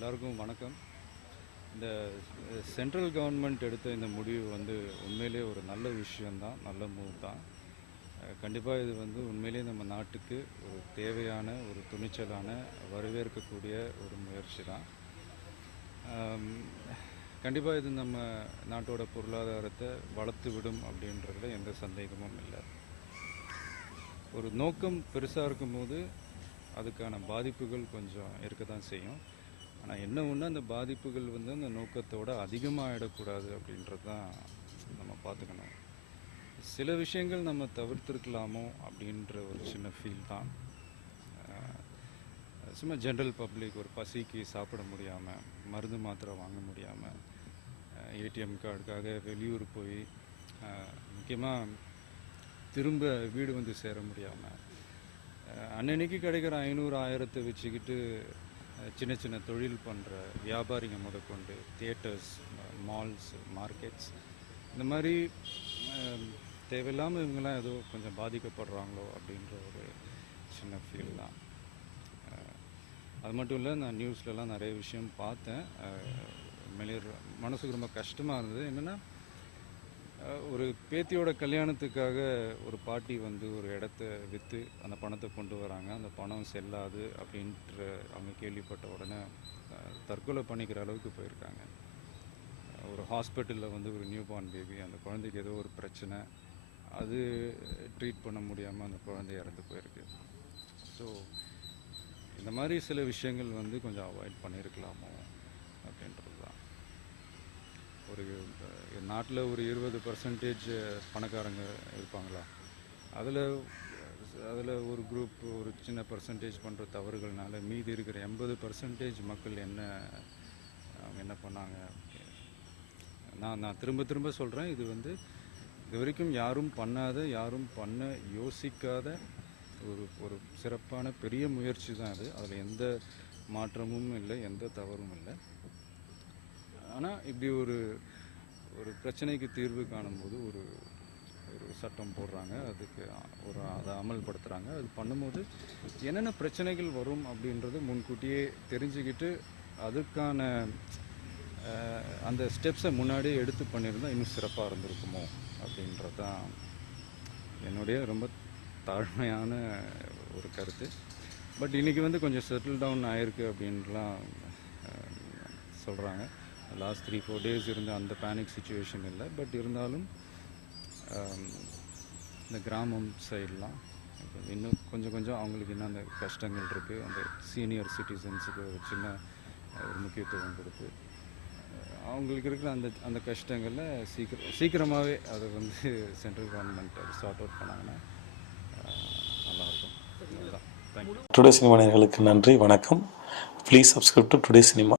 எல்லாருக்கும் வணக்கம். இந்த சென்ட்ரல் கவர்மெண்ட் எடுத்த இந்த முடிவு வந்து உண்மையிலே ஒரு நல்ல விஷயந்தான், நல்ல மூவ் தான். கண்டிப்பாக இது வந்து உண்மையிலே நம்ம நாட்டுக்கு ஒரு தேவையான, ஒரு துணிச்சலான, வரவேற்கக்கூடிய ஒரு முயற்சி தான். கண்டிப்பாக இது நம்ம நாட்டோட பொருளாதாரத்தை வளர்த்து விடும் அப்படின்றதுல எந்த சந்தேகமும் இல்லை. ஒரு நோக்கம் பெருசாக இருக்கும்போது அதுக்கான பாதிப்புகள் கொஞ்சம் இருக்க தான் செய்யும். ஆனால் என்ன ஒன்று, அந்த பாதிப்புகள் வந்து அந்த நோக்கத்தோடு அதிகமாகிடக்கூடாது அப்படின்றது தான் நம்ம பார்த்துக்கணும். சில விஷயங்கள் நம்ம தவிர்த்திருக்கலாமோ அப்படின்ற ஒரு சின்ன ஃபீல் தான். சும்மா ஜென்ரல் பப்ளிக் ஒரு பசிக்கு சாப்பிட முடியாமல், மருந்து மாத்திரை வாங்க முடியாமல், ஏடிஎம் கார்டுக்காக வெளியூர் போய் முக்கியமாக திரும்ப வீடு வந்து சேர முடியாமல், அன்னன்னைக்கு கிடைக்கிற 500-1000 வச்சுக்கிட்டு சின்ன சின்ன தொழில் பண்ணுற வியாபாரிங்க முதற்கொண்டு தியேட்டர்ஸ், மால்ஸ், மார்க்கெட்ஸ், இந்த மாதிரி தேவையில்லாமல் இவங்கெல்லாம் ஏதோ கொஞ்சம் பாதிக்கப்படுறாங்களோ அப்படின்ற ஒரு சின்ன ஃபீல் தான். அது மட்டும் இல்லை, நான் நியூஸ்லலாம் நிறைய விஷயம் பார்த்தேன். உண்மையிலே மனசுக்கு ரொம்ப கஷ்டமாக இருந்தது. என்னென்னா, ஒரு பேத்தியோட கல்யாணத்துக்காக ஒரு பாட்டி வந்து ஒரு இடத்த விற்று அந்த பணத்தை கொண்டு வராங்க. அந்த பணம் செல்லாது அப்படின்ற அவங்க கேள்விப்பட்ட உடனே தற்கொலை பண்ணிக்கிற அளவுக்கு போயிருக்காங்க. ஒரு ஹாஸ்பிட்டலில் வந்து ஒரு நியூ பார்ன் பேபி, அந்த குழந்தைக்கு ஏதோ ஒரு பிரச்சனை, அது ட்ரீட் பண்ண முடியாமல் அந்த குழந்தை இறந்து போயிருக்கு. ஸோ இந்த மாதிரி சில விஷயங்கள் வந்து கொஞ்சம் அவாய்ட் பண்ணியிருக்கலாமோ அப்படின்றது தான். ஒரு நாட்டில் ஒரு 20% பணக்காரங்க இருப்பாங்களா, அதில் ஒரு குரூப் ஒரு சின்ன பர்சன்டேஜ் பண்ணுற தவறுகள்னால மீதி இருக்கிற 80% மக்கள் அவங்க என்ன பண்ணாங்க. நான் திரும்ப திரும்ப சொல்கிறேன், இது வந்து இது வரைக்கும் யாரும் பண்ணாத, யாரும் பண்ண யோசிக்காத ஒரு சிறப்பான பெரிய முயற்சி தான் அது. அதில் எந்த மாற்றமும் இல்லை, எந்த தவறும் இல்லை. ஆனால் இப்படி ஒரு பிரச்சனைக்கு தீர்வு காணும்போது ஒரு சட்டம் போடுறாங்க, அதுக்கு அதை அமல்படுத்துகிறாங்க. அது பண்ணும்போது என்னென்ன பிரச்சனைகள் வரும் அப்படின்றது முன்கூட்டியே தெரிஞ்சுக்கிட்டு அதுக்கான அந்த ஸ்டெப்ஸை முன்னாடியே எடுத்து பண்ணியிருந்தால் இன்னும் சிறப்பாக இருந்திருக்குமோ அப்படின்றது தான் என்னுடைய ரொம்ப தாழ்மையான ஒரு கருத்து. பட் இன்றைக்கி வந்து கொஞ்சம் செட்டில் டவுன் ஆகிருக்கு அப்படின்லாம் சொல்கிறாங்க. லாஸ்ட் 3-4 days இருந்த அந்த பேனிக் சுச்சுவேஷன் இல்லை. பட் இருந்தாலும் இந்த கிராமம் சைட்லாம் இன்னும் கொஞ்சம் அவங்களுக்கு இன்னும் அந்த கஷ்டங்கள் இருக்குது. அந்த சீனியர் சிட்டிசன்ஸுக்கு ஒரு சின்ன ஒரு முக்கியத்துவம் கொடுத்து அவங்களுக்கு இருக்கிற அந்த கஷ்டங்களில் சீக்கிரமாகவே அதை வந்து சென்ட்ரல் கவர்மெண்ட் அதை சார்ட் அவுட் பண்ணாங்கன்னா நல்லாயிருக்கும். அதுதான். தேங்க்யூ. டுடே சினிமா நேயர்களுக்கு நன்றி, வணக்கம். Please subscribe to today cinema.